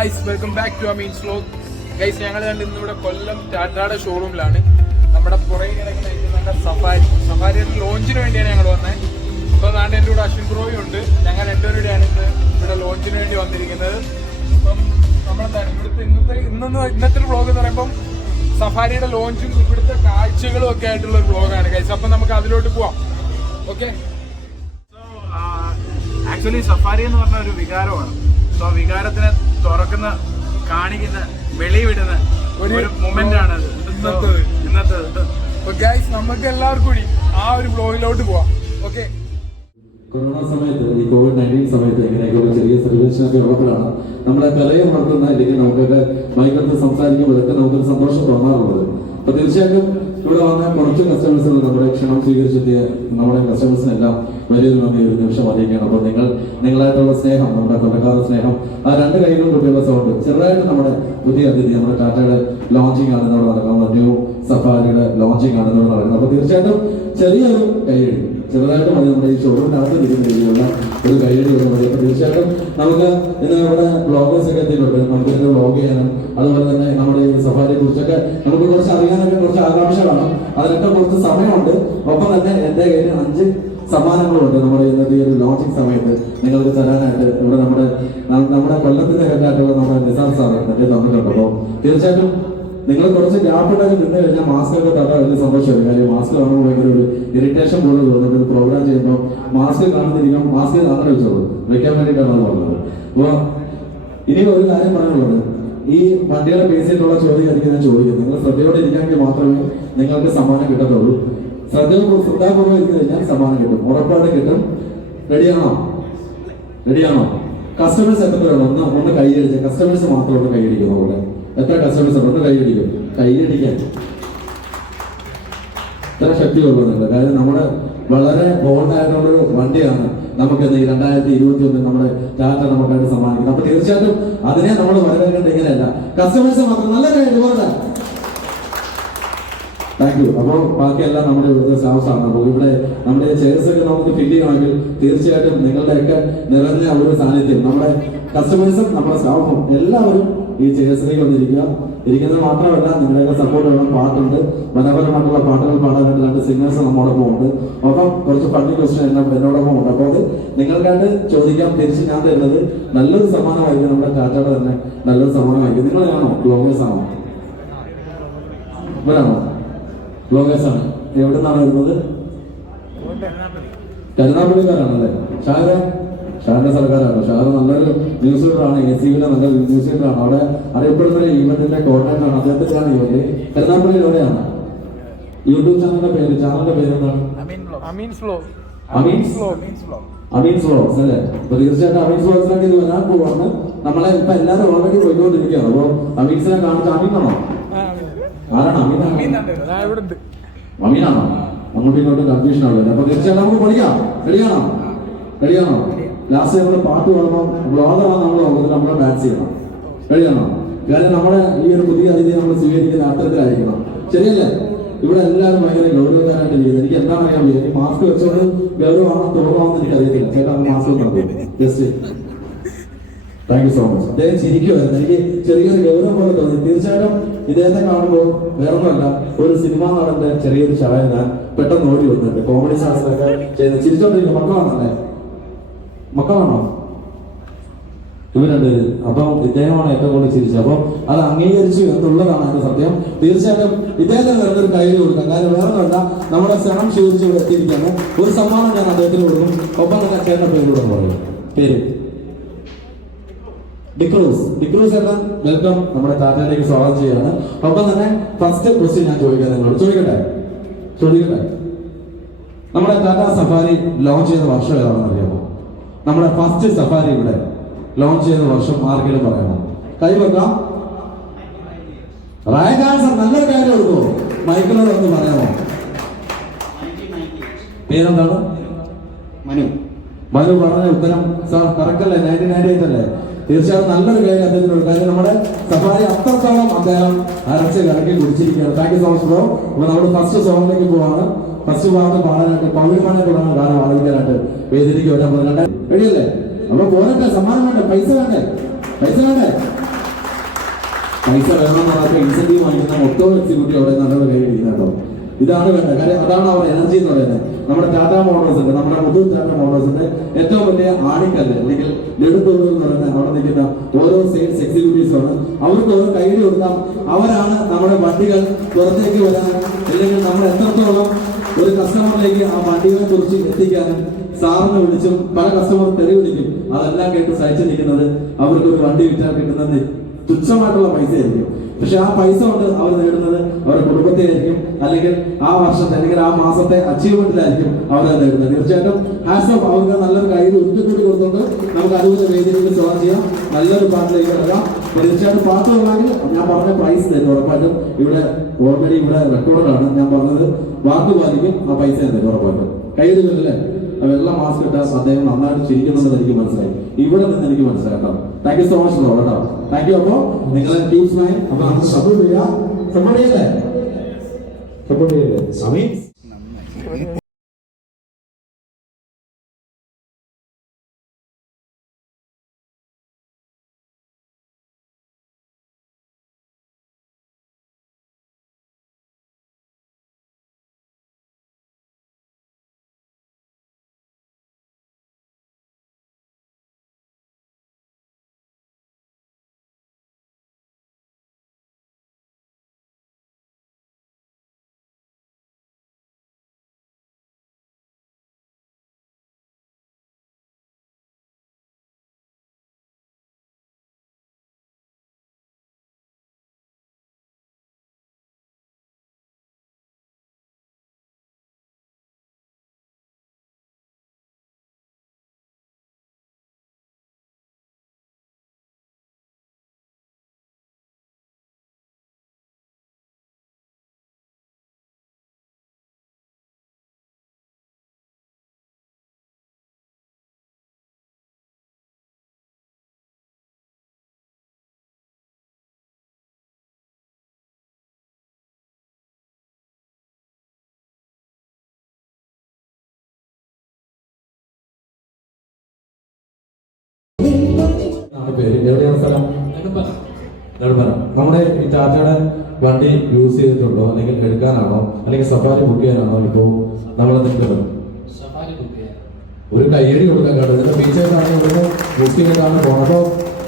Guys, welcome back to Ameen's vlog. Guys, ഞങ്ങൾ ഇന്നിവിടെ കൊല്ലം ടാറ്റയുടെ ഷോറൂമിലാണ്. നമ്മുടെ പുറകെ കിടക്കുന്ന സഫാരിയുടെ ലോഞ്ചിന് വേണ്ടിയാണ് ഞങ്ങൾ വന്നത്. ഇപ്പോൾ നാണ്ട് എൻ്റെ കൂടെ അശ്വിൻ ബ്രോയും ഉണ്ട്. ഞങ്ങൾ രണ്ടുപേരുടെയാണ് ഇവിടെ ലോഞ്ചിന് വേണ്ടി വന്നിരിക്കുന്നത്. അപ്പം നമ്മളെന്താണ് ഇന്നത്തെ വ്ലോഗ് എന്ന് പറയുമ്പം സഫാരിയുടെ ലോഞ്ചും ഇവിടുത്തെ കാഴ്ചകളും ഒക്കെ ആയിട്ടുള്ള ഒരു വ്ലോഗാണ് ഗൈസ്. അപ്പം നമുക്ക് അതിലോട്ട് പോവാം. ഓക്കെ. ആക്ച്വലി സഫാരി എന്ന് പറഞ്ഞ ഒരു വികാരമാണ്. സോ വികാരത്തിനെ തുറക്കുന്ന, കാണിക്കുന്ന, വെളിവിടുന്ന ഒരു മൊമെന്റ് ആണ് ഇന്നത്തെ. ഗൈസ്, നമുക്ക് എല്ലാവർക്കും കൂടി ആ ഒരു വ്ലോഗിലോട്ട് പോവാം. ഓക്കെ. കൊറോണ സമയത്ത്, ഈ COVID-19 സമയത്ത് ഇങ്ങനെയൊക്കെയുള്ള ചെറിയ സെലിബ്രേഷനൊക്കെ ഉള്ളപ്പോഴാണ് നമ്മുടെ കലയെ വളർത്തുന്ന, അല്ലെങ്കിൽ നമുക്കൊക്കെ മൈക്കെടുത്ത് സംസാരിക്കുമ്പോഴൊക്കെ നമുക്കൊരു സന്തോഷം തോന്നാറുള്ളത്. അപ്പൊ തീർച്ചയായിട്ടും ഇവിടെ വന്ന കുറച്ച് കസ്റ്റമേഴ്സ്, നമ്മുടെ ക്ഷണം സ്വീകരിച്ചെത്തിയ നമ്മുടെ കസ്റ്റമേഴ്സിനെല്ലാം വലിയൊരു നന്ദി ഒരു നിമിഷം അറിയിക്കുകയാണ്. അപ്പോൾ നിങ്ങളായിട്ടുള്ള സ്നേഹം, നമ്മുടെ കൊല്ലക്കാരുടെ സ്നേഹം, ആ രണ്ട് കൈകളും കുട്ടികളുടെ സൗണ്ട്, ചെറുതായിട്ട് നമ്മുടെ പുതിയ അതിഥി, നമ്മുടെ ടാറ്റയുടെ ലോഞ്ചിങ് ആണ് ഇവിടെ നടക്കുന്നത്, ന്യൂ സഫാരിയുടെ ലോഞ്ചിങ് ആണ് ഇവിടെ നടക്കുന്നത്. അപ്പോൾ തീർച്ചയായിട്ടും ചെറിയൊരു കൈയടി, ചെറുതായിട്ട് മതി നമ്മുടെ ഈ ഷോറൂമിനകത്ത് ഇരിക്കുന്ന രീതിയിലുള്ള ഒരു കൈയടി ഇവിടെ മതി. അപ്പോൾ തീർച്ചയായിട്ടും നമുക്ക് ഇന്ന് ഇവിടെ ബ്ലോഗേഴ്സ് ഒക്കെ എത്തിയിട്ടുണ്ട്. നമുക്ക് ഇതിന്റെ വ്ലോഗ് ചെയ്യാനും അതുപോലെ തന്നെ നമ്മുടെ ഈ സഫാരിയെ കുറിച്ചൊക്കെ നമുക്ക് കുറച്ച് അറിയാനൊക്കെ കുറച്ച് ആകാംക്ഷകളാണ്. അതിനൊക്കെ കുറച്ച് സമയമുണ്ട്. ഒപ്പം തന്നെ എൻ്റെ കയ്യിൽ 5 സമ്മാനങ്ങളുണ്ട് നമ്മുടെ ഇന്നത്തെ ഈ ഒരു ലോഞ്ചിങ് സമയത്ത് നിങ്ങൾക്ക് തരാനായിട്ട്. ഇവിടെ നമ്മുടെ കൊല്ലത്തിന്റെ ഹെഡായിട്ടുള്ള നമ്മുടെ നിസാർ സാർ എന്നെ തന്നിട്ടുണ്ട്. അപ്പോൾ തീർച്ചയായിട്ടും നിങ്ങൾ കുറച്ച് ഗ്യാപ്പിട്ടൊക്കെ നിന്ന് കഴിഞ്ഞാൽ മാസ്ക് ഒക്കെ തട്ടാൻ വലിയ സന്തോഷമായി. കാര്യം മാസ്ക് കാണുമ്പോൾ ഭയങ്കര ഒരു ഇറിറ്റേഷൻ പോലെ തോന്നുന്നുണ്ട്. ഒരു പ്രോഗ്രാം ചെയ്യുമ്പോൾ മാസ്ക് കാണുന്നിരിക്കും, മാസ്ക് അങ്ങനെ വെച്ചോളൂ, വെക്കാൻ വേണ്ടിയിട്ടാണ് പറഞ്ഞത്. അപ്പോൾ ഇനി ഒരു കാര്യം പറയാനുള്ളത്, ഈ വണ്ടികളെ ബേസ് ചെയ്തിട്ടുള്ള ചോദ്യമായിരിക്കും ഞാൻ ചോദിക്കുന്നത്. നിങ്ങൾ ശ്രദ്ധയോടെ ഇരിക്കാമെങ്കിൽ മാത്രമേ നിങ്ങൾക്ക് സമ്മാനം കിട്ടത്തുള്ളൂ. ശ്രദ്ധാപൂർവ്വം ഇരുന്ന് കഴിഞ്ഞാൽ സമ്മാനം കിട്ടും, ഉറപ്പായിട്ട് കിട്ടും. റെഡിയാണോ? കസ്റ്റമേഴ്സ് എത്ര പേരാണ്? ഒന്ന് കൈയടിച്ച കസ്റ്റമേഴ്സ് മാത്രം ഒന്ന് കൈയടിക്കുന്നു. പോലെ എത്ര കസ്റ്റമേഴ്സ് ഉണ്ട്? ഒന്ന് കൈയടിക്കും. കൈയടിക്കാൻ ഇത്ര ശക്തി കൊള്ളുന്നുണ്ട്. കാര്യം നമ്മുടെ വളരെ ബോൾഡ് ആയിട്ടുള്ളൊരു വണ്ടിയാണ് നമുക്ക് ഈ 2021 നമ്മുടെ ടാറ്റ നമുക്കായിട്ട് സമ്മാനിക്കുന്നത്. അപ്പൊ തീർച്ചയായിട്ടും അതിനെ നമ്മൾ വരവേൽക്കേണ്ട ഇങ്ങനെയല്ല, കസ്റ്റമേഴ്സ് മാത്രം. നല്ല കാര്യം പോലെ. Thank you. അപ്പോൾ ബാക്കിയെല്ലാം നമ്മുടെ ഇവിടുത്തെ സ്റ്റാഫ്സ് ആണ്. അപ്പോൾ ഇവിടെ നമ്മുടെ ചെയർസ് ഒക്കെ നമുക്ക് ഫില്ല് ചെയ്യണമെങ്കിൽ തീർച്ചയായിട്ടും നിങ്ങളുടെയൊക്കെ നിറഞ്ഞ ഒരു സാന്നിധ്യം, നമ്മുടെ കസ്റ്റമേഴ്സും നമ്മുടെ സ്റ്റാഫും എല്ലാവരും ഈ ചെയർസിലേക്ക് വന്നിരിക്കുക. ഇരിക്കുന്നത് മാത്രമല്ല, നിങ്ങളുടെയൊക്കെ സപ്പോർട്ട് വേണം. പാട്ടുണ്ട്, മനോഹരമായിട്ടുള്ള പാട്ടുകൾ പാടാനായിട്ട് 2 സിംഗേഴ്സ് നമ്മോടൊപ്പം ഉണ്ട്. ഒപ്പം കുറച്ച് ഫണ്ണി ക്വസ്റ്റ്യൻ എന്നോടൊപ്പം ഉണ്ട്. അപ്പോൾ അത് നിങ്ങൾക്കായിട്ട് ചോദിക്കാം. തിരിച്ച് ഞാൻ തരുന്നത് നല്ലൊരു സമ്മാനമായിരിക്കും. നമ്മുടെ ടാറ്റയുടെ തന്നെ നല്ലൊരു സമ്മാനമായിരിക്കും. നിങ്ങളാണോ ബ്ലോഗേഴ്സ് ആണോ? ഇവരാണോ ബ്ലോഗേഴ്സ് ആണ്? എവിടെ നിന്നാണ് വരുന്നത്? കരുനാപ്പള്ളിക്കാരാണല്ലേ? ഷാറിന്റെ സർക്കാരാണ്. ഷാർ നല്ലൊരു ന്യൂസ് റീഡറാണ്, ACBയിലെ നല്ലൊരു ന്യൂസ് റീഡറാണ്. അവിടെ അറിയപ്പെടുന്ന ഈവന്റിന്റെ കോർഡിനേറ്റർ ആണ്. അദ്ദേഹത്തിനാണ് ഇവന്റ്. കരുനാപ്പള്ളിയിൽ എവിടെയാണ്? യൂട്യൂബ് ചാനലിന്റെ പേര് എന്താണ്? അമീൻസ് വ്ലോഗ്സ് അല്ലേ? അപ്പൊ തീർച്ചയായിട്ടും അമീൻസ് വ്ലോഗ്സിനൊക്കെ ഇത് വരാൻ പോവാണ്. നമ്മളെ ഇപ്പൊ എല്ലാവരും ഓൾറെഡി പോയിക്കൊണ്ടിരിക്കുകയാണ്. അപ്പൊ അമീൻസിനെ കാണിച്ച അമീനാണോ? ആരാണ്? അമീനാണോ? അങ്ങോട്ടും ഇങ്ങോട്ടും കൺഫ്യൂഷൻ ആണ്. അപ്പൊ തീർച്ചയായിട്ടും നമുക്ക് പഠിക്കാം. റെഡിയാണോ? ലാസ്റ്റ് നമ്മൾ പാട്ട് പാടുമ്പോൾ ബ്ലോഗറാണ് നമ്മൾ നോക്കുന്നത്, നമ്മളെ ഡാൻസ് ചെയ്യണം. റെഡിയാണോ? കാര്യം നമ്മുടെ ഈ ഒരു പുതിയ അതിഥി നമ്മൾ സ്വീകരിക്കുന്ന അത്തരത്തിലായിരിക്കണം. ശരിയല്ലേ? ഇവിടെ എല്ലാവരും ഭയങ്കര ഗൗരവക്കാരായിട്ട് ഇരിക്കുന്നത്. എനിക്ക് എന്താണ് അറിയാൻ പറ്റില്ല. ഈ മാസ്ക് വെച്ചോണ്ട് ഗൗരവമാണോ തുറവാണെന്ന് എനിക്ക് അറിയത്തില്ല. ചേട്ടാ മാസ്ക് നടക്കും. Just thank you so much. അദ്ദേഹം ചിരിക്കുമായിരുന്നു. എനിക്ക് ചെറിയൊരു ഗൗരവം പോലെ തോന്നി. തീർച്ചയായിട്ടും ഇദ്ദേഹത്തെ കാണുമ്പോൾ വേറൊന്നുമല്ല, ഒരു സിനിമാ നടന്റെ ചെറിയൊരു ചായ ഞാൻ പെട്ടെന്ന് ഓടി വന്നിട്ട് കോമഡി സ്റ്റാർസിലൊക്കെ ചെയ്യുന്ന ചിരിച്ചോണ്ടിരിക്കുന്ന മക്കളാണോ ഇവരുണ്ട്? അപ്പം ഇദ്ദേഹമാണ് ഏറ്റവും കൂടുതൽ ചിരിച്ചത്. അപ്പം അത് അംഗീകരിച്ചു എന്നുള്ളതാണ് അതിന്റെ സത്യം. തീർച്ചയായിട്ടും ഇദ്ദേഹത്തിന് വേറൊരു കയ്യിൽ കൊടുക്കാം. കാര്യം വേറൊന്നുമല്ല, നമ്മുടെ ക്ഷണം സ്വീകരിച്ച് ഇവിടെ എത്തിയിരിക്കുകയാണ്. ഒരു സമ്മാനം ഞാൻ അദ്ദേഹത്തിന് കൊടുക്കും. ഒപ്പം തന്നെ ചേട്ടന്റെ പേരിലൂടെ പറയും. പേര് ഡിക്രൂസ് ഏട്ടൻ, വെൽക്കം. നമ്മുടെ ടാറ്റയിലേക്ക് സ്വാഗതം ചെയ്യാണ്. ഒപ്പം തന്നെ ഫസ്റ്റ് ക്വസ്റ്റ്യൻ ഞാൻ ചോദിക്കാം നിങ്ങളോട്. ചോദിക്കട്ടെ? നമ്മുടെ ടാറ്റ സഫാരി ലോഞ്ച് ചെയ്ത വർഷം ഏതാണെന്ന് അറിയാമോ? നമ്മുടെ ഫസ്റ്റ് സഫാരി ഇവിടെ ലോഞ്ച് ചെയ്ത വർഷം ആർക്കെങ്കിലും പറയാമോ? കൈവെക്കാം. Right answer. നല്ലൊരു കാര്യം എടുക്കുമോ? മൈക്കിനോട് ഒന്ന് പറയാമോ? പേരെന്താണ്? മനു പറഞ്ഞ ഉത്തരം സാർ കറക്റ്റ് അല്ലേ? 1998 അല്ലേ? തീർച്ചയായും നല്ലൊരു കാര്യം അദ്ദേഹത്തിനോട്. കാര്യം നമ്മുടെ സഫാരി അത്രത്തോളം അദ്ദേഹം അരച്ച് കറക്കി കുടിച്ചിരിക്കുകയാണ്. Thank you so much bro. അപ്പൊ നമ്മൾ ഫസ്റ്റ് സോങ്ങിലേക്ക് പോവാണ്. ഫസ്റ്റ് ഭാഗത്ത് പാടാനായിട്ട് പൗരമാനെ തുടങ്ങാൻ ഗാനം ആലോചിക്കാനായിട്ട് വേദിയിലേക്ക് വരാൻ പോകുന്നത്. റെഡിയല്ലേ? അപ്പൊ പോരട്ടെ, സമ്മാനം വേണ്ടേ? പൈസ വേണ്ടേ? പൈസ വേണമെന്ന് പറഞ്ഞാൽ ഇൻസെന്റീവ് വാങ്ങിക്കുന്ന മൊത്തം എക്സിക്യൂട്ടീവ് അവിടെ നല്ലൊരു കൈ ഇരിക്കുന്ന കേട്ടോ. ഇതാണ് വേണ്ടത്. കാര്യം അതാണ് അവർ എനർജി എന്ന് പറയുന്നത്. നമ്മുടെ ടാറ്റ മോട്ടോഴ്സിന്റെ, നമ്മുടെ മുതൽ ടാറ്റ മോട്ടോഴ്സിന്റെ ഏറ്റവും വലിയ ആണിക്കല്ല് അല്ലെങ്കിൽ നെടുത്തോട് എന്ന് പറയുന്നത് അവിടെ നിൽക്കുന്ന ഓരോ സെയിൽസ് എക്സിക്യൂട്ടീവ്സാണ്. അവർക്ക് ഓരോ കൈ കൊടുക്കാം. അവരാണ് നമ്മുടെ വണ്ടികൾ പുറത്തേക്ക് വരാൻ, അല്ലെങ്കിൽ നമ്മൾ എത്രത്തോളം ഒരു കസ്റ്റമറിലേക്ക് ആ വണ്ടികളെ കുറിച്ച് എത്തിക്കാനും സാറിനെ വിളിച്ചും പല കസ്റ്റമർ തെറി വിളിക്കും. അതെല്ലാം കേട്ട് സഹിച്ചു നിൽക്കുന്നത് അവർക്ക് ഒരു വണ്ടി വിറ്റാൽ കിട്ടുന്നത് തുച്ഛമായിട്ടുള്ള പൈസ ആയിരിക്കും. പക്ഷെ ആ പൈസ കൊണ്ട് അവർ നേടുന്നത് അവരുടെ കുടുംബത്തെ ആയിരിക്കും, അല്ലെങ്കിൽ ആ വർഷത്തെ അല്ലെങ്കിൽ ആ മാസത്തെ അച്ചീവ്മെന്റിലായിരിക്കും അവരത് നേടുന്നത്. തീർച്ചയായിട്ടും ഹാറ്റ്സ് ഓഫ്. അവർക്ക് നല്ലൊരു കയ്യിൽ ഉരുട്ടിക്കൂടി കൊടുത്തുകൊണ്ട് നമുക്ക് അതുപോലെ വേദിയിലേക്ക് സ്വാഗതം ചെയ്യാം. നല്ലൊരു പാട്ടിലേക്ക് ഇറങ്ങാം. തീർച്ചയായിട്ടും പാട്ട് കൊള്ളാമെങ്കിൽ ഞാൻ പറഞ്ഞ പ്രൈസ് തരും ഉറപ്പായിട്ടും. ഇവിടെ ഓൾറെഡി ഇവിടെ റെക്കോർഡാണ്. ഞാൻ പറഞ്ഞത് വാക്ക് പാലിക്കും. ആ പൈസ ഞാൻ തരും ഉറപ്പായിട്ടും. കയ്യിൽ വരില്ലേ? വെള്ള മാസ്ക് ഇട്ട അദ്ദേഹം നന്നായിട്ട് ചിരിക്കുന്നുണ്ടെന്ന് എനിക്ക് മനസ്സിലായി. ഇവിടെ നിന്ന് എനിക്ക് മനസ്സിലായി കേട്ടോ. താങ്ക് യു സോ മച്ച് കേട്ടോ. Thank you. അപ്പോ നിങ്ങളെ ടീംസ് നയൻ അപ്പൊ നമുക്ക് സപ്പോർട്ട് ചെയ്യാം. സപ്പോർട്ട് ചെയ്യല്ലേ? സപ്പോർട്ട് ചെയ്യല്ലേ? സമീ പേര് എവിടെയാണ് സ്ഥലം? നെടുമ്പന. നമ്മുടെ ഈ ടാറ്റയുടെ വണ്ടി യൂസ് ചെയ്തിട്ടുണ്ടോ, അല്ലെങ്കിൽ എടുക്കാനാണോ, അല്ലെങ്കിൽ സഫാരി ബുക്ക് ചെയ്യാനാണോ ഇപ്പോ നമ്മൾ നിൽക്കുന്നത്? ഒരു കയ്യടി കൊടുക്കാൻ കേട്ടോ. ഇതിന്റെ ഫീച്ചേഴ്സാണ് ഇവിടുന്ന് ബുക്കിങ്ങിട്ടാണ് പോകണം. അപ്പോ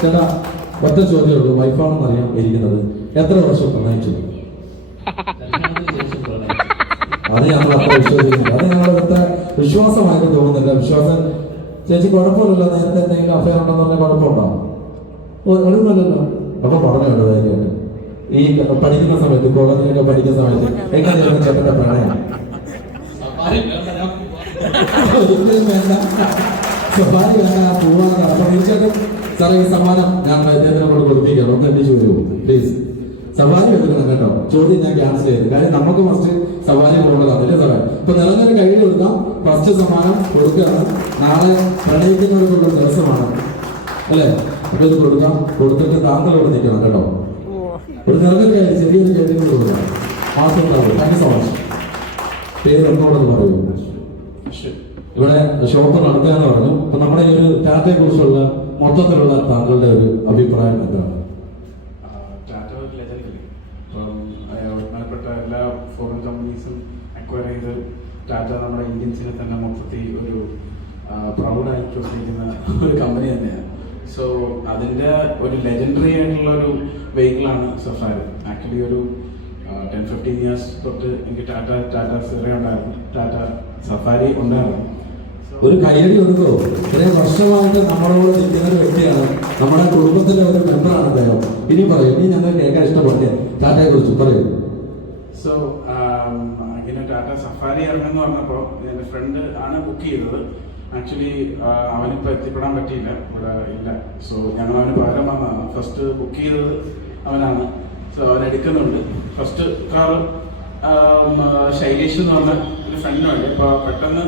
ചേട്ടാ ഒറ്റ ചോദ്യമേ ഉള്ളൂ. വൈഫാണെന്ന് അറിയാം ഇരിക്കുന്നത്. എത്ര വർഷം പ്രണയിച്ചു? അത് ഞങ്ങൾ അത്ര വിശ്വസിക്കുന്നില്ല. അത് ഞങ്ങൾ അത്ര വിശ്വാസമായിട്ട് തോന്നുന്നില്ല. വിശ്വാസം ചേച്ചി കുഴപ്പമില്ലല്ലോ. നേരത്തെ എന്തെങ്കിലും അഫയർ ഉണ്ടെന്ന് പറഞ്ഞാൽ കുഴപ്പമുണ്ടോ? ഒന്നുമല്ലല്ലോ. അപ്പൊ പറഞ്ഞു ധൈര്യമായിട്ട്. ഈ പഠിക്കുന്ന സമയത്ത്, കോളേജിലൊക്കെ പഠിക്കുന്ന സമയത്ത് എങ്ങനെയായിരുന്നു ചേട്ടന്റെ പ്രണയം? ഒരിക്കലും വേണ്ട, സഫാരി വേണ്ട, പോവാനാണ്. അപ്പൊ തീർച്ചയായിട്ടും സാറേ ഈ സമ്മാനം ഞാൻ അദ്ദേഹത്തിനോട് കൊടുപ്പിക്കണം. ഒന്ന് എണ്ണിച്ചു വരൂ പ്ലീസ്. സഫാരി എടുക്കണം കേട്ടോ. ചോദ്യം ഞാൻ ക്യാൻസൽ ചെയ്തു. കാര്യം നമുക്ക് ഫസ്റ്റ് സഫാരി പോകേണ്ടതാണ് അല്ലേ സാറേ? ഇപ്പൊ നിറഞ്ഞൊരു കയ്യിൽ കൊടുക്കാം. ഫസ്റ്റ് സമ്മാനം കൊടുക്കുകയാണ്. നാളെ പ്രണയിക്കുന്നവർക്കുള്ള ദിവസമാണ് അല്ലേ? അപ്പൊ ഇത് കൊടുക്കാം. കൊടുത്തിട്ട് താങ്കളോട് നിൽക്കണം കേട്ടോ. ഒരു നിറഞ്ഞൊരു കയ്യിൽ ചെറിയൊരു കയ്യിൽ കൊടുക്കാം. മാസം താങ്ക് യു സോ മച്ച്. പേര് എന്നോടൊന്ന് പറയൂ. ഇവിടെ ഷോപ്പ് നടത്തുകയെന്ന് പറഞ്ഞു. അപ്പൊ നമ്മുടെ ഈ ഒരു ടാറ്റയെ കുറിച്ചുള്ള മൊത്തത്തിലുള്ള താങ്കളുടെ ഒരു അഭിപ്രായം എന്താണ്? എല്ലാ ഫോറിൻ കമ്പനീസും അക്വയർ ചെയ്ത് ടാറ്റ നമ്മുടെ ഇന്ത്യൻസിനെ തന്നെ മൊത്തത്തിൽ ഒരു പ്രൗഡായിക്കൊണ്ടിരിക്കുന്ന ഒരു കമ്പനി തന്നെയാണ്. സോ അതിൻ്റെ ഒരു ലെജൻഡറി ആയിട്ടുള്ള ഒരു വെഹിക്കിളാണ് സഫാരി. ആക്ച്വലി ഒരു 10-15 ഇയേഴ്സ് തൊട്ട് എനിക്ക് ടാറ്റ സിറ ഉണ്ടായിരുന്നു, ടാറ്റ സഫാരി ഉണ്ടായിരുന്നു. ഒരു കയ്യടി കൊടുക്കോ? ഇത്രയും വർഷമായിട്ട് നമ്മളോട് നിൽക്കുന്ന ഒരു വ്യക്തിയാണ്. നമ്മുടെ കുടുംബത്തിലെ ഒരു മെമ്പറാണ് അദ്ദേഹം. ഇനി പറയൂ, ഇനി ഞങ്ങൾ കേൾക്കാൻ ഇഷ്ടപ്പെട്ടെ ടാറ്റയെ കുറിച്ച് പറയൂ. സോ ഇങ്ങനെ ടാറ്റ സഫാരി ഇറങ്ങുമെന്ന് പറഞ്ഞപ്പോൾ എൻ്റെ ഫ്രണ്ട് ആണ് ബുക്ക് ചെയ്തത്. ആക്ച്വലി അവനിപ്പോൾ എത്തിപ്പെടാൻ പറ്റിയില്ല, ഇവിടെ ഇല്ല. സോ ഞങ്ങൾ അവന് പകരം വന്നതാണ്. ഫസ്റ്റ് ബുക്ക് ചെയ്തത് അവനാണ്. സോ അവൻ എടുക്കുന്നുണ്ട്. ഫസ്റ്റ് കാറ് ശൈലേഷ് എന്ന് പറഞ്ഞ ഒരു ഫ്രണ്ടുണ്ട്. അപ്പോൾ പെട്ടെന്ന്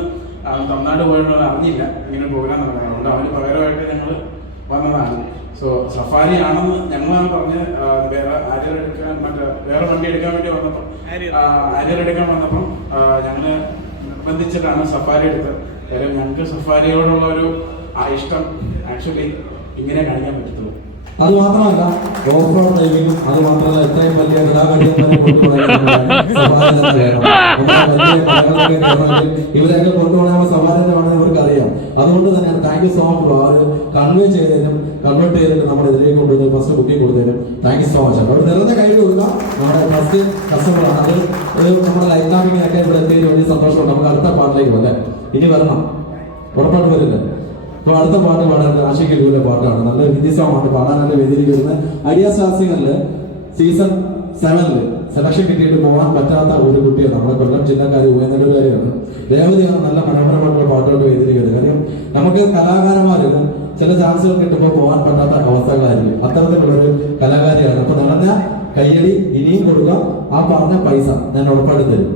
തമിഴ്നാട് പോയപ്പോൾ അറിഞ്ഞില്ല ഇങ്ങനെ പ്രോഗ്രാം നടക്കുന്നത്. അതുകൊണ്ട് അവന് പകരമായിട്ട് ഞങ്ങൾ വന്നതാണ്. സോ സഫാരി ആണെന്ന് ഞങ്ങളാണ് പറഞ്ഞ് വേറെ ആര്യർ എടുക്കാൻ വേറെ വണ്ടി എടുക്കാൻ വേണ്ടി വന്നപ്പോൾ ആര്യർ എടുക്കാൻ വന്നപ്പം ഞങ്ങൾ നിർബന്ധിച്ചിട്ടാണ് സഫാരി എടുത്തത്. കാര്യം ഞങ്ങൾക്ക് സഫാരിയോടുള്ള ഒരു ആ ഇഷ്ടം ആക്ച്വലി ഇങ്ങനെ കാണിക്കാൻ പറ്റത്തുള്ളൂ. അത് മാത്രമല്ല ഓഫ് റോഡ് ഡ്രൈവിംഗും, അത് മാത്രമല്ല ഇത്രയും വലിയ ഗതാഗതം ഇവരെയൊക്കെ കൊണ്ടുപോകണമെങ്കിൽ സവാരിയാണെന്ന് ഇവർക്ക് അറിയാം. അതുകൊണ്ട് തന്നെ താങ്ക് യു സോ മച്ച്. ആ ഒരു കൺവേർട്ട് ചെയ്തിട്ട് നമ്മുടെ ഇതിലേക്ക് കൊണ്ടുവന്ന് ഫസ്റ്റ് ബുക്കിംഗ് കൊടുത്തതിനും താങ്ക് യു സോ മച്ച്. അവിടെ നിറഞ്ഞ കൈ കൊടുക്കുക. നമ്മുടെ ഫസ്റ്റ് കസ്റ്റമറാണ്. അത് നമ്മുടെ ലൈഫ് ടാമിങ്ങിനൊക്കെ ഇവിടെ എത്തിയതിന് വലിയ സന്തോഷമുണ്ട്. നമുക്ക് അടുത്ത പാട്ടിലേക്ക് പോലെ ഇനി വരണം, ഉറപ്പായിട്ട് വരില്ല. അപ്പൊ അടുത്ത പാട്ട് പാടാൻ ആശിക്കുന്ന പാട്ടാണ്. നല്ല വ്യത്യസ്തമാണ് പാടാൻ. നല്ല വേദിയിൽ വരുന്നത് ഐഡിയ സ്റ്റാർസിംഗില് സീസൺ 7 സെലക്ഷൻ കിട്ടിയിട്ട് പോകാൻ പറ്റാത്ത ഒരു കുട്ടിയാണ്. നമ്മുടെ കൊല്ലം ജില്ലക്കാരി ഉയർന്നൂരുകാരിയാണ്. രേവതിയാണ് നല്ല മനോഹരമായിട്ടുള്ള പാട്ടുകളുടെ വേദിയിൽ വരുന്നത്. കാര്യം നമുക്ക് കലാകാരന്മാരിൽ ചില ചാൻസുകൾ കിട്ടുമ്പോൾ പോകാൻ പറ്റാത്ത അവസ്ഥകളായിരിക്കും. അത്തരത്തിലുള്ളൊരു കലാകാരിയാണ്. അപ്പൊ നടന്ന കയ്യടി ഇനിയും കൊടുക്കുക. ആ പറഞ്ഞ പൈസ ഞാൻ ഉറപ്പായിട്ട് തരും.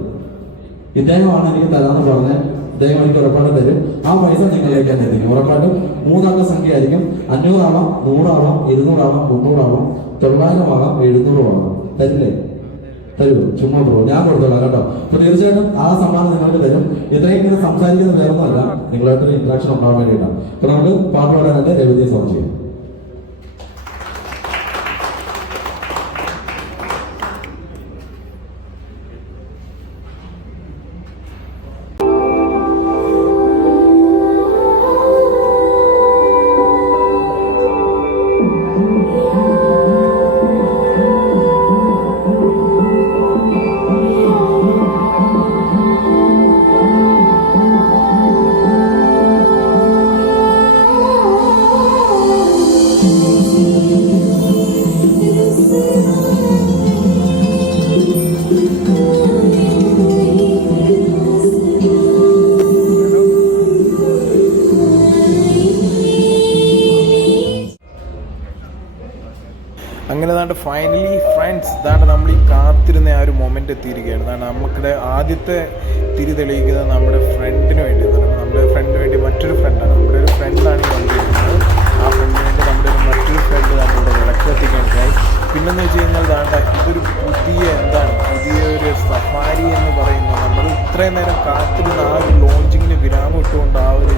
ഇദ്ദേഹമാണ് എനിക്ക് തരാമെന്ന് പറഞ്ഞ അദ്ദേഹം എനിക്ക് ഉറപ്പായിട്ട് തരും. ആ പൈസ നിങ്ങളിലേക്ക് തന്നെ എത്തിക്കും. ഉറപ്പായിട്ടും 3 അക്ക സംഖ്യ ആയിരിക്കും. 500 ആവാം, 100 ആവാം, 200 ആവാം, 300 ആവാം, 900 ആവാം, 700 ആവാം. തരില്ലേ? തരുമോ? ചുമ്മാ പോകും, ഞാൻ കൊടുത്തോളാം കേട്ടോ. അപ്പൊ തീർച്ചയായിട്ടും ആ സമ്മാനം നിങ്ങൾക്ക് തരും. ഇത്രയും ഇങ്ങനെ സംസാരിക്കുന്നത് വേറൊന്നുമല്ല, നിങ്ങളായിട്ടൊരു ഇന്ററാക്ഷൻ ഉണ്ടാവാൻ വേണ്ടിയിട്ടാണ്. അപ്പൊ നമുക്ക് പാട്ട് പാടാനായിട്ട് രേവതിയെ സോൾവ് ചെയ്യാം. അങ്ങനെ ദാണ്ട് ഫൈനലി ഫ്രണ്ട്സ്, ദാണ്ട് നമ്മൾ ഈ കാത്തിരുന്ന ആ ഒരു മൊമെൻ്റ് എത്തിയിരിക്കുകയാണ്. ദാണ്ട് നമുക്കിടെ ആദ്യത്തെ തിരി തെളിയിക്കുന്നത് നമ്മുടെ ഫ്രണ്ടിന് വേണ്ടി. നമ്മുടെ ഫ്രണ്ടിന് വേണ്ടി മറ്റൊരു ഫ്രണ്ടാണ്, നമ്മുടെ ഒരു ഫ്രണ്ടാണ് ഈ വന്നിരിക്കുന്നത്. ആ ഫ്രണ്ടിന് വേണ്ടി നമ്മുടെ ഒരു മറ്റൊരു ഫ്രണ്ട് നമ്മുടെ വിളക്ക് എത്തിക്കാനായി. പിന്നെന്ന് വെച്ച് കഴിഞ്ഞാൽ ദാണ്ട ഇതൊരു പുതിയൊരു സഫാരി എന്ന് പറയുന്നത് നമ്മൾ ഇത്രയും നേരം കാത്തിരുന്ന ആ ഒരു ലോഞ്ചിങ്ങിന് വിരാമം ഇട്ടുകൊണ്ട് ആ ഒരു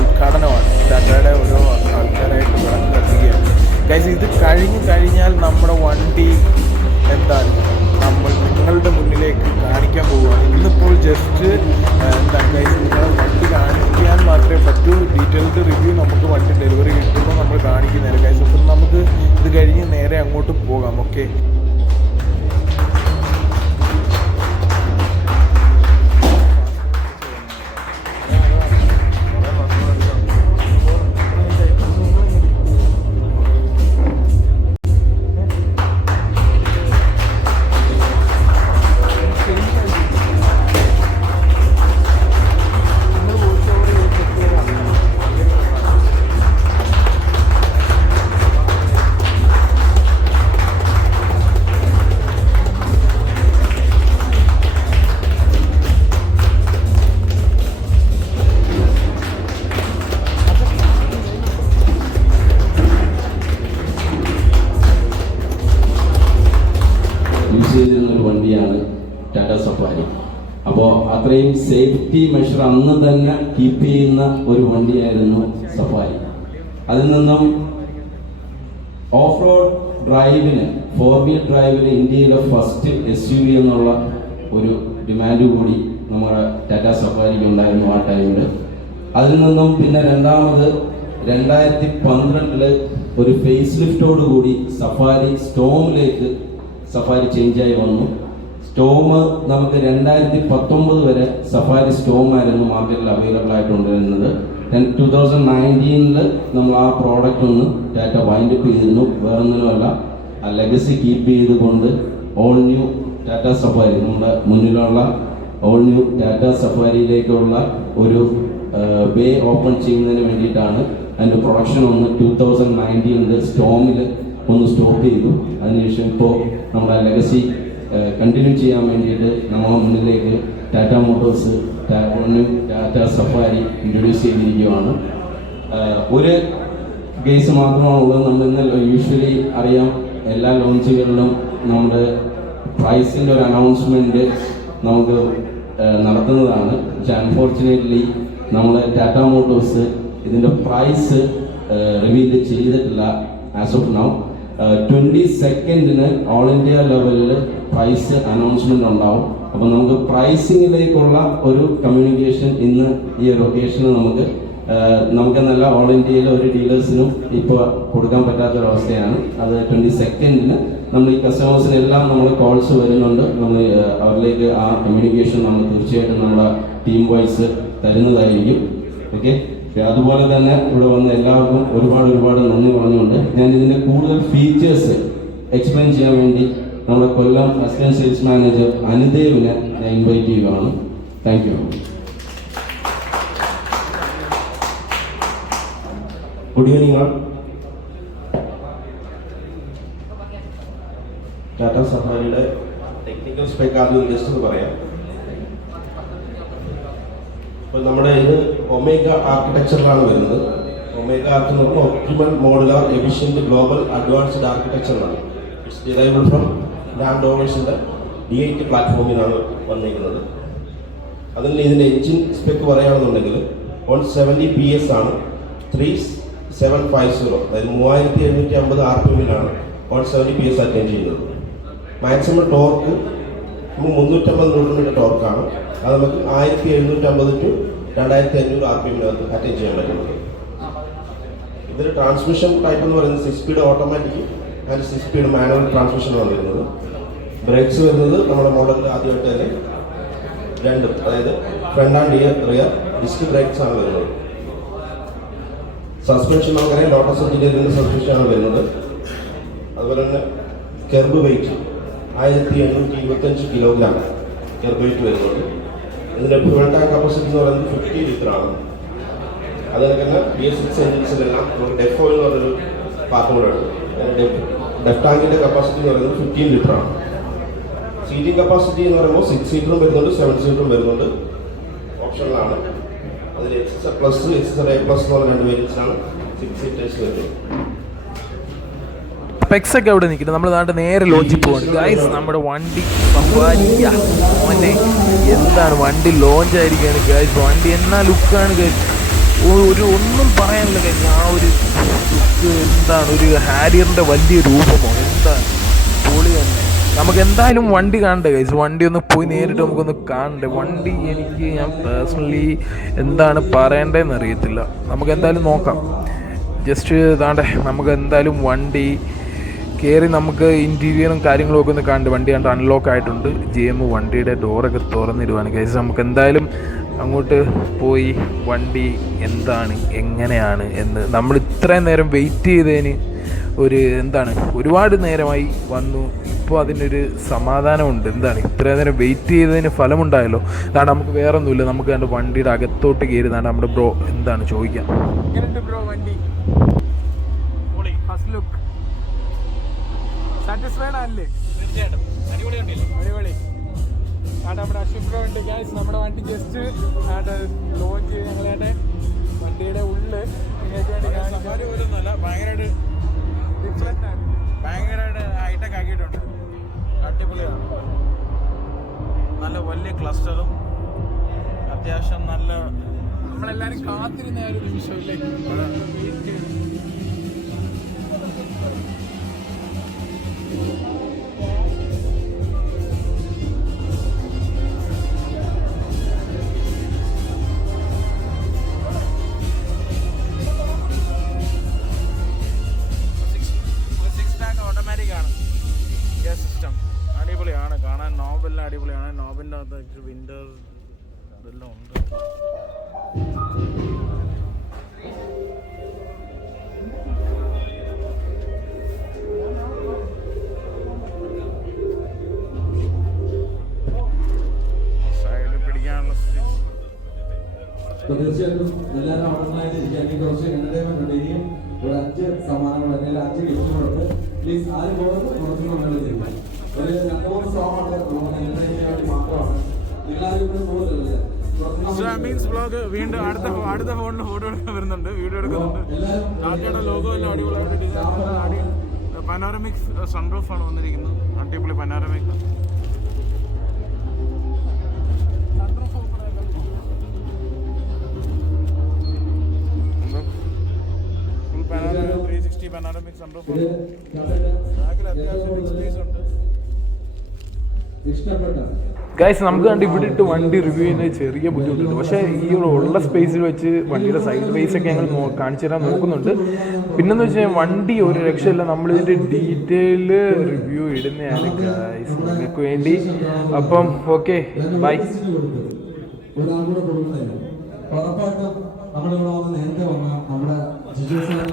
ഉദ്ഘാടനമാണ്. ടാറ്റയുടെ ഓരോ ആൾക്കാരായിട്ട് വിളക്ക് എത്തിക്കുകയാണ്. ഗൈസ്, ഇത് കഴിഞ്ഞാൽ നമ്മുടെ വണ്ടി എന്താണ് നമ്മൾ നിങ്ങളുടെ മുന്നിലേക്ക് കാണിക്കാൻ പോവുകയാണ്. ഇന്നിപ്പോൾ ജസ്റ്റ് എന്താണ് ഗൈസ്, നിങ്ങളെ വണ്ടി കാണിക്കാൻ മാത്രമേ പറ്റൂ. ഡീറ്റെയിൽഡ് റിവ്യൂ നമുക്ക് വണ്ടി ഡെലിവറി കിട്ടുമ്പോൾ നമ്മൾ കാണിക്കുന്നതിന് ഗൈസ്. അപ്പം നമുക്ക് ഇത് കഴിഞ്ഞ് നേരെ അങ്ങോട്ട് പോകാം. ഓക്കെ, ഒരു വണ്ടിയാണ് ടാറ്റ സഫാരി. അപ്പോൾ അത്രയും സേഫ്റ്റി മെഷർ അന്ന് തന്നെ കീപ്പ് ചെയ്യുന്ന ഒരു വണ്ടിയായിരുന്നു സഫാരി. അതിൽ നിന്നും ഓഫ് റോഡ് ഡ്രൈവിന്, 4 വീൽ ഡ്രൈവിന് ഇന്ത്യയിലെ ഫസ്റ്റ് SUV എന്നുള്ള ഒരു ഡിമാൻഡ് കൂടി നമ്മുടെ ടാറ്റ സഫാരിക്ക് ഉണ്ടായിരുന്നു ആ ടൈമിൽ. അതിൽ നിന്നും പിന്നെ രണ്ടാമത് 2012 ഒരു ഫേസ് ലിഫ്റ്റോട് കൂടി സഫാരി സ്റ്റോമിലേക്ക് സഫാരി ചേഞ്ചായി വന്നു. സ്റ്റോം നമുക്ക് 2019 വരെ സഫാരി സ്റ്റോം ആയിരുന്നു മാർക്കറ്റിൽ അവൈലബിൾ ആയിട്ടുണ്ടായിരുന്നത്. 2019 നമ്മൾ ആ പ്രോഡക്റ്റ് ഒന്ന് ടാറ്റ വൈൻഡപ്പ് ചെയ്തിരുന്നു. വേറൊന്നിനുമല്ല, ആ ലെഗസി കീപ്പ് ചെയ്തുകൊണ്ട് ഓൾ ന്യൂ ടാറ്റ സഫാരി, നമ്മുടെ മുന്നിലുള്ള ഓൾ ന്യൂ ടാറ്റ സഫാരിയിലേക്കുള്ള ഒരു ബേ ഓപ്പൺ ചെയ്യുന്നതിന് വേണ്ടിയിട്ടാണ് അതിൻ്റെ പ്രൊഡക്ഷൻ ഒന്ന് 2019 സ്റ്റോമിൽ ഒന്ന് സ്റ്റോപ്പ് ചെയ്തു. അതിനുശേഷം ഇപ്പോൾ നമ്മുടെ ലെഗസി കണ്ടിന്യൂ ചെയ്യാൻ വേണ്ടിയിട്ട് നമ്മളെ മുന്നിലേക്ക് Tata Motors Tata safari introduce ചെയ്തിരിക്കുകയാണ്. ഒരു കേസ് മാത്രമാണുള്ളത്. നമ്മൾ ഇന്ന് യൂഷ്വലി അറിയാം, എല്ലാ ലോഞ്ചുകളിലും നമ്മുടെ പ്രൈസിൻ്റെ ഒരു അനൗൺസ്മെൻറ്റ് നമുക്ക് നടത്തുന്നതാണ്. പക്ഷെ അൺഫോർച്ചുനേറ്റ്ലി നമ്മൾ ടാറ്റ മോട്ടോഴ്സ് ഇതിൻ്റെ പ്രൈസ് റിവീൽ ചെയ്തിട്ടില്ല. As of now. 22nd all India ലെവലിൽ പ്രൈസ് അനൗൺസ്മെന്റ് ഉണ്ടാവും. അപ്പൊ നമുക്ക് പ്രൈസിങ്ങിലേക്കുള്ള ഒരു കമ്മ്യൂണിക്കേഷൻ ഇന്ന് ഈ ലൊക്കേഷനിൽ നമുക്ക് നല്ല ഓൾ ഇന്ത്യയിലെ ഒരു ഡീലേഴ്സിനും ഇപ്പോൾ കൊടുക്കാൻ പറ്റാത്തൊരവസ്ഥയാണ്. അത് 22nd നമ്മൾ ഈ കസ്റ്റമേഴ്സിനെല്ലാം നമ്മൾ കോൾസ് വരുന്നുണ്ട്. നമ്മൾ അവരിലേക്ക് ആ കമ്മ്യൂണിക്കേഷൻ നമ്മൾ തീർച്ചയായിട്ടും നമ്മുടെ ടീം വൈസ് തരുന്നതായിരിക്കും. ഓക്കെ, അതുപോലെ തന്നെ ഇവിടെ വന്ന എല്ലാവർക്കും ഒരുപാട് നന്ദി പറഞ്ഞുകൊണ്ട് ഞാൻ ഇതിന്റെ കൂടുതൽ ഫീച്ചേഴ്സ് എക്സ്പ്ലെയിൻ ചെയ്യാൻ വേണ്ടി നമ്മുടെ കൊല്ലം അസിസ്റ്റന്റ് സെയിൽസ് മാനേജർ അനുദേവിനെ ഞാൻ ഇൻവൈറ്റ് ചെയ്യുകയാണ്. Thank you. Good evening all. Tata സഫാരിയുടെ ടെക്നിക്കൽ സ്പെക് ആദ്യം ജസ്റ്റ് ഒന്ന് പറയാം. ഇപ്പോൾ നമ്മുടെ ഇത് ഒമേഗ ആർക്കിടെക്ചറിലാണ് വരുന്നത്. ഒമേഗ ആർക്ക് എന്ന് പറഞ്ഞാൽ optimal modular efficient global advanced ആർക്കിടെക്ചറിലാണ്. ഇറ്റ്സ് ഡിറൈവ്ഡ് ഫ്രം ലാൻഡ് റോവേഴ്സിൻ്റെ D8 പ്ലാറ്റ്ഫോമിലാണ് വന്നിരിക്കുന്നത്. അതിൽ ഇതിൻ്റെ എൻജിൻ സ്പെക്ക് പറയുകയാണെന്നുണ്ടെങ്കിൽ 170 PS ആണ്. 3750, അതായത് 3750 RPM 170 PS അറ്റൈൻ ചെയ്യുന്നത്. മാക്സിമം ടോർക്ക് 350 ന്യൂട്ടൺ ടോർക്കാണ്. അത് നമുക്ക് 1750 to 2500 RPM അറ്റൈൻ ചെയ്യാൻ പറ്റുന്നത്. ഇതിൽ ട്രാൻസ്മിഷൻ ടൈപ്പ് എന്ന് പറയുന്നത് 6 speed automatic and 6 speed manual ട്രാൻസ്മിഷനാണ് വരുന്നത്. ബ്രേക്സ് വരുന്നത് നമ്മുടെ മോഡലിൽ ആദ്യമായിട്ട് തന്നെ രണ്ടും, അതായത് front and rear disc brakes ആണ് വരുന്നത്. സസ്പെൻഷൻ നമുക്കറിയാം ലോട്ടസ് എഞ്ചിനീയറിംഗിന്റെ സസ്പെൻഷനാണ് വരുന്നത്. അതുപോലെ തന്നെ kerb weight 1825 kilogram kerb weight വരുന്നുണ്ട്. ഇതിന്റെ ഫ്യൂവൽ ടാങ്ക് കപ്പാസിറ്റി എന്ന് പറയുന്നത് 50 ലിറ്റർ ആണ്. അതുപോലെ തന്നെ BS6 എഞ്ചിൻസിലെല്ലാം ഡെഫോ എന്ന് പറഞ്ഞൊരു പാർട്ട് കൂടെ ഉണ്ട്. ഡെഫ് ടാങ്കിന്റെ കപ്പാസിറ്റി എന്ന് പറയുന്നത് 15 ലിറ്റർ ആണ്. സീറ്റിംഗ് കപ്പാസിറ്റി എന്ന് പറയുമ്പോൾ 6 സീറ്ററും വരുന്നുണ്ട്, 7 സീറ്ററും വരുന്നുണ്ട്. ഓപ്ഷനിലാണ്. അതിൽ XSR plus XSR A plus എന്ന് പറഞ്ഞ 2 വേരിയൻസാണ് 6 സീറ്റേഴ്സ് വരുന്നത്. പെക്സ് ഒക്കെ അവിടെ നിൽക്കുന്നത്. നമ്മൾ നാട്ടിൽ നേരെ ലോഞ്ചിൽ പോവാണ് ഗൈസ്. നമ്മുടെ വണ്ടി മോനെ എന്താണ് വണ്ടി ലോഞ്ച് ആയിരിക്കുകയാണ് ഗൈസ്. വണ്ടി എന്നാ ലുക്കാണ് ഗൈസ്, ഒന്നും പറയാനില്ല ഗൈസ്. ആ ഒരു ലുക്ക് എന്താണ്, ഒരു ഹാരിയറിൻ്റെ വലിയ രൂപമോ എന്താണ്, പൊളി തന്നെ. നമുക്ക് എന്തായാലും വണ്ടി കാണണ്ടേ ഗൈസ്. വണ്ടി ഒന്ന് പോയി നേരിട്ട് നമുക്കൊന്ന് കാണണ്ടേ. വണ്ടി ഞാൻ പേഴ്സണലി എന്താണ് പറയേണ്ടതെന്ന് അറിയത്തില്ല. നമുക്ക് എന്തായാലും നോക്കാം. ജസ്റ്റ് ഇതാണ്ടേ, നമുക്ക് എന്തായാലും വണ്ടി കയറി നമുക്ക് ഇൻറ്റീരിയറും കാര്യങ്ങളും ഒക്കെ ഒന്ന് കണ്ട്. വണ്ടി കണ്ട് അൺലോക്ക് ആയിട്ടുണ്ട്. GM വണ്ടിയുടെ ഡോറൊക്കെ തുറന്നിടുവാണ് ഗൈസ്. നമുക്ക് എന്തായാലും അങ്ങോട്ട് പോയി വണ്ടി എന്താണ് എങ്ങനെയാണ് എന്ന് നമ്മൾ ഇത്രയും നേരം വെയിറ്റ് ചെയ്തതിന് ഒരുപാട് നേരമായി വന്നു. ഇപ്പോൾ അതിനൊരു സമാധാനമുണ്ട്. എന്താണ് ഇത്രയും നേരം വെയിറ്റ് ചെയ്തതിന് ഫലമുണ്ടായല്ലോ. അതാണ് നമുക്ക് വേറെ ഒന്നുമില്ല. നമുക്ക് കണ്ട് വണ്ടിയുടെ അകത്തോട്ട് കയറി നമ്മുടെ ബ്രോ എന്താണ് ചോദിക്കാം. എങ്ങനെയുണ്ട് ബ്രോ വണ്ടി? ഫസ്റ്റ് ലുക്ക് സാറ്റിസ്ഫൈഡ് ആണല്ലേ? തീർച്ചയായിട്ടും അടിപൊളി. നമ്മുടെ അശ്വിൻ ബ്രോ ഉണ്ട് ഗൈസ്. നമ്മുടെ വണ്ടി ജസ്റ്റ് ലോഞ്ച് ചെയ്ത് ഞങ്ങളുടെ വണ്ടിയുടെ ഉള്ളിൽ ഭയങ്കരമായിട്ട് ഹൈടെക് ആക്കിയിട്ടുണ്ട്. അടിപൊളിയാണ്. നല്ല വലിയ ക്ലസ്റ്ററും അത്യാവശ്യം നല്ല, നമ്മളെല്ലാവരും കാത്തിരുന്ന ഒരു നിമിഷമില്ലേ. അടിപൊളിയാണ് കാണാൻ. നോബെല്ലാം അടിപൊളിയാണ്. നോബിൻ്റെ അകത്ത് വിൻഡർ ഇതെല്ലാം ഉണ്ട്. സൈഡ് പിടിക്കാനുള്ള തീർച്ചയായിട്ടും എല്ലാവരും അവിടങ്ങളായിട്ട് ഇരിക്കുകയാണെങ്കിൽ കുറച്ച് എന്റർടൈൻമെന്റ് ഉണ്ട്. ഇനിയും ഒരു 5 സമ്മാനങ്ങൾ അല്ലെങ്കിൽ 5 ഗിഫ്റ്റുകളുണ്ട്. പ്ലീസ് ആരും പുറത്തുനിന്ന് ചെയ്യുക. ഒരു 2-3 സോങ് ഉണ്ട് നമുക്ക് എന്റർടൈൻ ചെയ്യാൻ വേണ്ടി മാത്രമാണ്. എല്ലാവരും ഇവിടെ പോകുന്നില്ല. വ്ലോഗ് വീണ്ടും അടുത്ത ഫോണിൽ ഫോട്ടോ എടുക്കാൻ വരുന്നുണ്ട്, വീഡിയോ എടുക്കുന്നുണ്ട്. ടാറ്റയുടെ ലോഗോ എല്ലാം അടിപൊളിയായിട്ട് ഡിസൈൻ. പനോരമിക് സൺറൂഫ് ആണ് വന്നിരിക്കുന്നത്. അടിപൊളി panoramic full panoramic 360 panoramic sunroof. ഇഷ്ടപ്പെട്ട ഗൈസ് നമുക്ക് കണ്ട് ഇവിടെ ഇട്ട് വണ്ടി റിവ്യൂ ചെയ്യുന്നത് ചെറിയ ബുദ്ധിമുട്ടുണ്ട്. പക്ഷേ ഈ ഉള്ള സ്പേസിൽ വെച്ച് വണ്ടിയുടെ സൈഡ് വേസ് ഒക്കെ ഞങ്ങൾ കാണിച്ചു തരാൻ നോക്കുന്നുണ്ട്. പിന്നെന്ന് വെച്ച് കഴിഞ്ഞാൽ വണ്ടി ഒരു രക്ഷയില്ല. നമ്മളിതിൻ്റെ ഡീറ്റെയിൽ റിവ്യൂ ഇടുന്നതാണ് ഗൈസ് നിങ്ങൾക്ക് വേണ്ടി. അപ്പം ഓക്കെ ബൈ.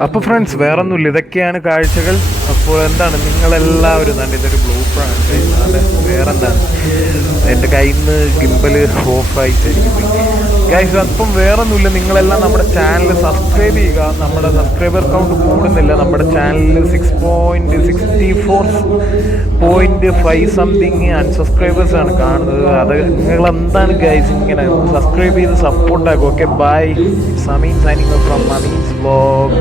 അപ്പോൾ ഫ്രണ്ട്സ് വേറൊന്നുമില്ല, ഇതൊക്കെയാണ് കാഴ്ചകൾ. അപ്പോൾ എന്താണ് നിങ്ങളെല്ലാവരും തന്നെ ഇതൊരു ബ്ലൂപ്പറാണ് വേറെന്താണ് എൻ്റെ കയ്യിൽ നിന്ന് ഗിംബൽ ഓഫായിട്ടായിരിക്കും ഗൈസ്. അപ്പം വേറൊന്നുമില്ല, നിങ്ങളെല്ലാം നമ്മുടെ ചാനൽ സബ്സ്ക്രൈബ് ചെയ്യുക. നമ്മുടെ സബ്സ്ക്രൈബർ കൗണ്ട് കൂടുന്നില്ല. നമ്മുടെ ചാനലിൽ 6.64.5 സംതിങ് അൺസബ്സ്ക്രൈബേഴ്സ് ആണ് കാണുന്നത്. അത് നിങ്ങളെന്താണ് ഗൈസ് ഇങ്ങനെ സബ്സ്ക്രൈബ് ചെയ്ത് സപ്പോർട്ടാക്കും. Okay bye. Sameen signing from Mameen's vlog.